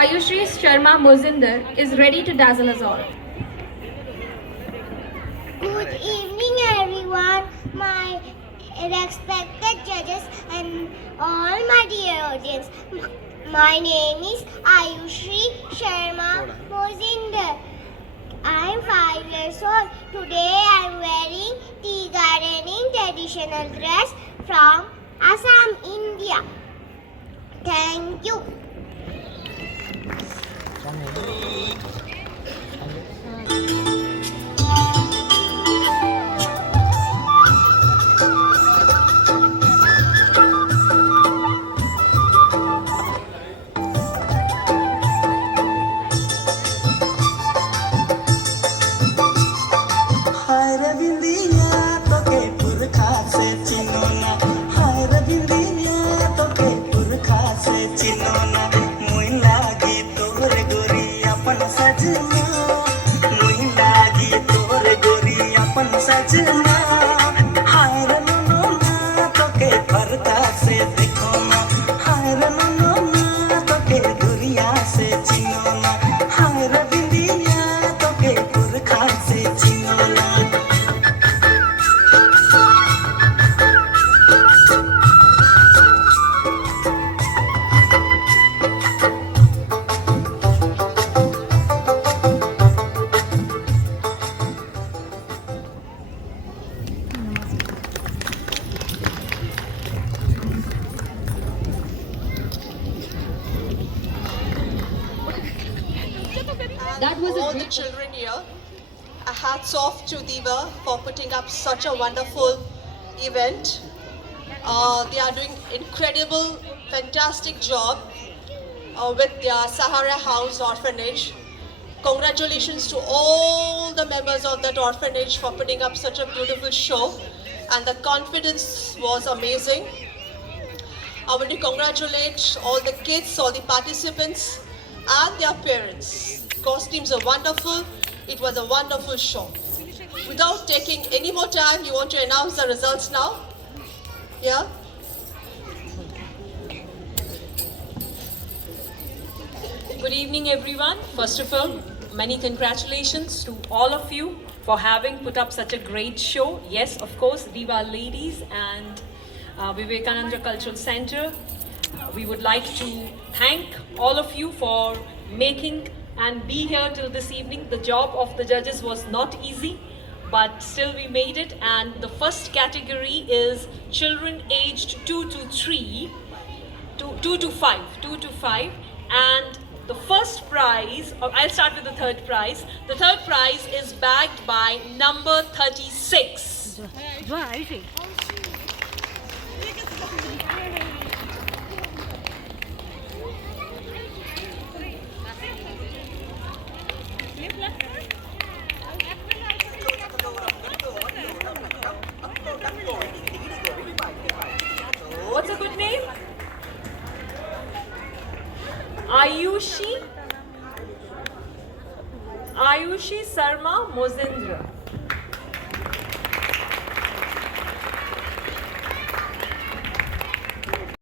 ayushri.s.mozinder is ready to dazzle us all. Good evening, everyone. My respected judges and all my dear audience. My name is ayushri.s.mozinder. I am 5 years old. Today I am wearing tea gardening traditional dress from Assam, India. Thank you. सजना हाय रे no ना तोके परता से देखो ना हाय रे no ना तोके दुनिया से चिनो ना हाय रे बिंदिया तोके पुरखा से चिनो ना That was all the children here. A hats off to Diva for putting up such a wonderful event. They are doing incredible, fantastic job with their Sahara House orphanage. Congratulations to all the members of that orphanage for putting up such a beautiful show, and the confidence was amazing. I want to congratulate all the kids, all the participants and their parents. Costumes are wonderful. It was a wonderful show. Without taking any more time, you want to announce the results now? Yeah? Good evening, everyone. First of all, many congratulations to all of you for having put up such a great show. Yes, of course, Diva Ladies and Vivekananda Cultural Center. We would like to thank all of you for making and be here till this evening. The job of the judges was not easy, but still we made it. And the first category is children aged 2 to 5. And the first prize, or I'll start with the third prize. The third prize is bagged by number 36. What's a good name? Ayushi Sarma Mozindra.